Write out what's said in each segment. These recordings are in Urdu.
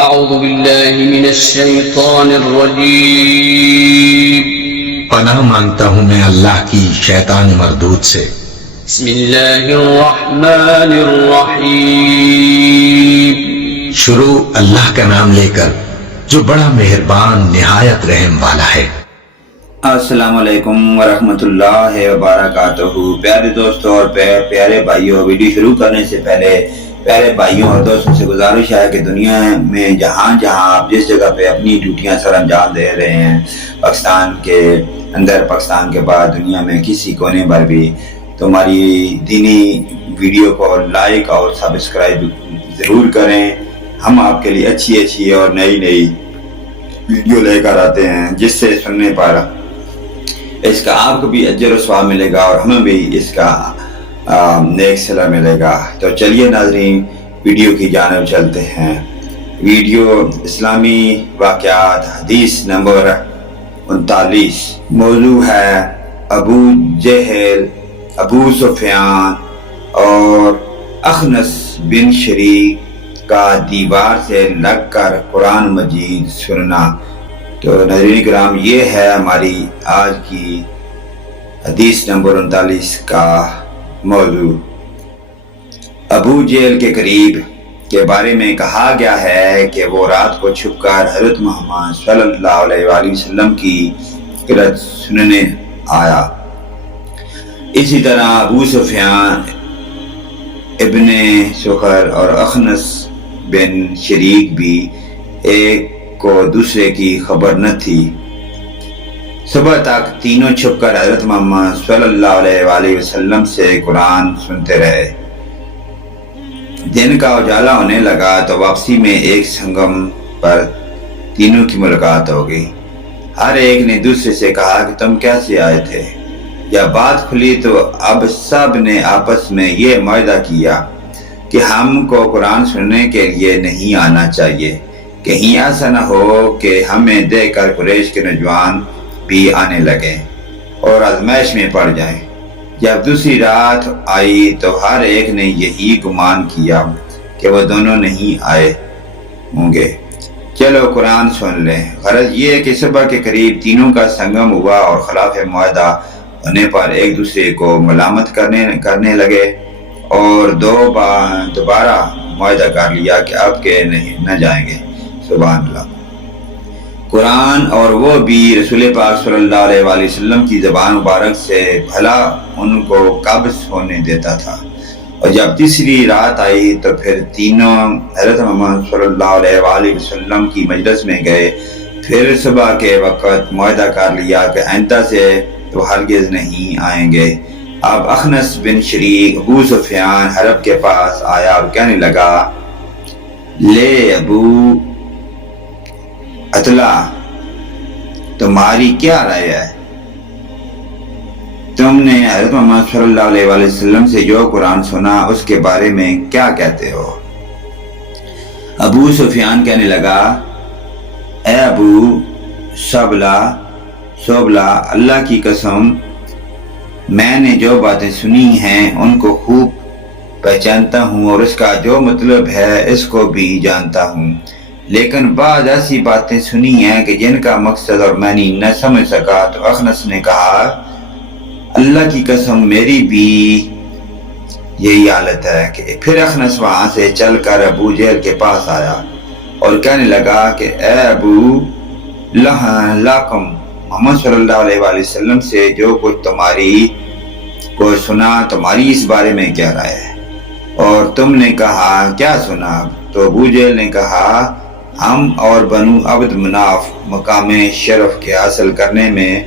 أعوذ بالله من الشيطان الرجيم پناہ مانگتا ہوں میں اللہ کی شیطان مردود سے۔ بسم الله الرحمن الرحيم شروع اللہ کا نام لے کر جو بڑا مہربان نہایت رحم والا ہے۔ السلام علیکم ورحمۃ اللہ وبرکاتہ۔ پیارے دوستوں اور پیارے بھائیوں، ویڈیو شروع کرنے سے پہلے پیارے بھائیوں اور دوستوں سے گزارش ہے کہ دنیا میں جہاں آپ جس جگہ پہ اپنی ڈیوٹیاں سر انجام دے رہے ہیں، پاکستان کے اندر، پاکستان کے بعد دنیا میں کسی کونے پر بھی، تو ہماری دینی ویڈیو کو لائک اور سبسکرائب ضرور کریں۔ ہم آپ کے لیے اچھی اور نئی ویڈیو لے کر آتے ہیں، جس سے سننے پر اس کا آپ کو بھی اجر و ثواب ملے گا اور ہمیں بھی اس کا نیک صلہ ملے گا۔ تو چلیے ناظرین، ویڈیو کی جانب چلتے ہیں۔ ویڈیو اسلامی واقعات، حدیث نمبر 39۔ موضوع ہے ابو جہل، ابو سفیان اور اخنس بن شریک کا دیوار سے لگ کر قرآن مجید سننا۔ تو ناظرین کرام، یہ ہے ہماری آج کی حدیث نمبر 39 کا موضوع۔ ابو جہل کے قریب کے بارے میں کہا گیا ہے کہ وہ رات کو چھپ کر حضرت محمد صلی اللہ علیہ وآلہ وسلم کی قرأت سننے آیا۔ اسی طرح ابو سفیان ابن سخر اور اخنس بن شریک بھی ایک کو دوسرے کی خبر نہ تھی۔ صبح تک تینوں چھپ کر حضرت محمد صلی اللہ علیہ وآلہ وسلم سے قرآن سنتے رہے۔ دن کا اجالا ہونے لگا تو واپسی میں ایک سنگم پر تینوں کی ملاقات ہو گئی۔ ہر ایک نے دوسرے سے کہا کہ تم کیسے آئے تھے؟ جب بات کھلی تو اب سب نے آپس میں یہ معاہدہ کیا کہ ہم کو قرآن سننے کے لیے نہیں آنا چاہیے، کہیں ایسا نہ ہو کہ ہمیں دیکھ کر قریش کے نوجوان بھی آنے لگے اور آزمائش میں پڑ جائیں۔ جب دوسری رات آئی تو ہر ایک نے یہی گمان کیا کہ وہ دونوں نہیں آئے ہوں گے، چلو قرآن سن لیں۔ غرض یہ کہ صبح کے قریب تینوں کا سنگم ہوا اور خلاف معاہدہ ہونے پر ایک دوسرے کو ملامت کرنے لگے اور دوبارہ معاہدہ کر لیا کہ اب کے نہ جائیں گے۔ سبحان اللہ۔ قرآن اور وہ بھی رسول پاک صلی اللہ علیہ وآلہ وسلم کی زبان مبارک سے بھلا ان کو قبض ہونے دیتا تھا۔ اور جب تیسری رات آئی تو پھر تینوں حضرت محمد صلی اللہ علیہ وآلہ وسلم کی مجلس میں گئے۔ پھر صبح کے وقت معاہدہ کر لیا کہ آئندہ سے تو ہرگز نہیں آئیں گے۔ اب اخنس بن شریک ابو سفیان حرب کے پاس آیا اور کہنے لگا، لے ابو اطلاع، تمہاری کیا رائے ہے؟ تم نے حضرت محمد صلی اللہ علیہ وآلہ وسلم سے جو قرآن سنا اس کے بارے میں کیا کہتے ہو؟ ابو سفیان کہنے لگا، اے ابو صبلا، اللہ کی قسم، میں نے جو باتیں سنی ہیں ان کو خوب پہچانتا ہوں اور اس کا جو مطلب ہے اس کو بھی جانتا ہوں، لیکن بعض ایسی باتیں سنی ہیں کہ جن کا مقصد اور معنی نہ سمجھ سکا۔ تو اخنس نے کہا، اللہ کی قسم میری بھی یہی حالت ہے۔ کہ پھر اخنس وہاں سے چل کر ابو جہل کے پاس آیا اور کہنے لگا کہ اے ابو لاکم، محمد صلی اللہ علیہ وآلہ وسلم سے جو کچھ تمہاری کو سنا، تمہاری اس بارے میں کیا رائے ہے؟ اور تم نے کہا کیا سنا؟ تو ابو جہل نے کہا، ہم اور بنو عبد مناف مقام شرف کے حاصل کرنے میں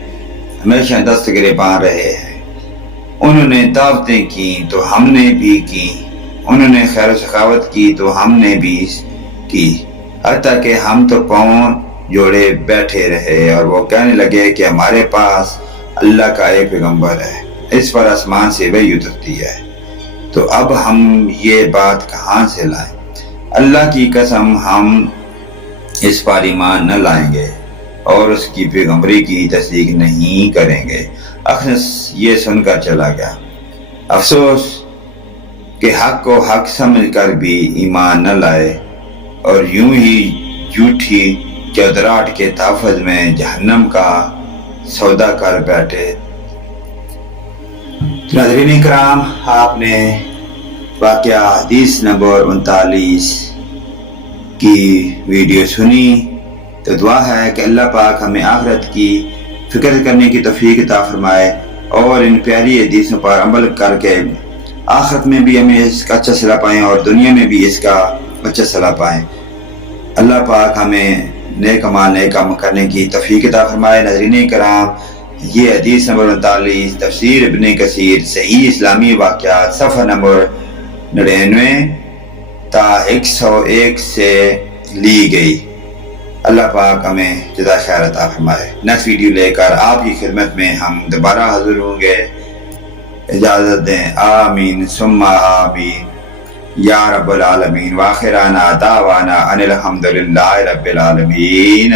ہمیشہ دستگریباں رہے ہیں۔ انہوں نے دعوتیں کی تو ہم نے بھی کی، انہوں نے خیر و سخاوت کی تو ہم نے بھی کی، حتیٰ کہ ہم تو پاؤں جوڑے بیٹھے رہے اور وہ کہنے لگے کہ ہمارے پاس اللہ کا ایک پیغمبر ہے، اس پر آسمان سے وحی اترتی ہے، تو اب ہم یہ بات کہاں سے لائیں؟ اللہ کی قسم ہم اس پر ایمان نہ لائیں گے اور اس کی پیغمبری کی تصدیق نہیں کریں گے۔ اخنس یہ سن کر چلا گیا۔ افسوس کہ حق کو حق سمجھ کر بھی ایمان نہ لائے اور یوں ہی جھوٹی چودراہٹ کے تحفظ میں جہنم کا سودا کر بیٹھے۔ ناظرین کرام، آپ نے واقعہ حدیث نمبر 39 کی ویڈیو سنی، تو دعا ہے کہ اللہ پاک ہمیں آخرت کی فکر کرنے کی توفیق عطا فرمائے اور ان پیاری حدیثوں پر عمل کر کے آخرت میں بھی ہمیں اس کا اچھا صلہ پائیں اور دنیا میں بھی اس کا اچھا صلہ پائیں۔ اللہ پاک ہمیں نیک اعمال نیک کام کرنے کی توفیق عطا فرمائے۔ ناظرین کرام، یہ حدیث نمبر 39 تفسیر ابن کثیر صحیح اسلامی واقعات صفحہ نمبر 99 تا 101 سے لی گئی۔ اللہ پاک ہمیں جزائے خیر عطا فرمائے۔ نیکسٹ ویڈیو لے کر آپ کی خدمت میں ہم دوبارہ حاضر ہوں گے۔ اجازت دیں، آمین ثم آمین یا رب العالمین، وآخرنا دعوانا ان الحمدللہ رب العالمین۔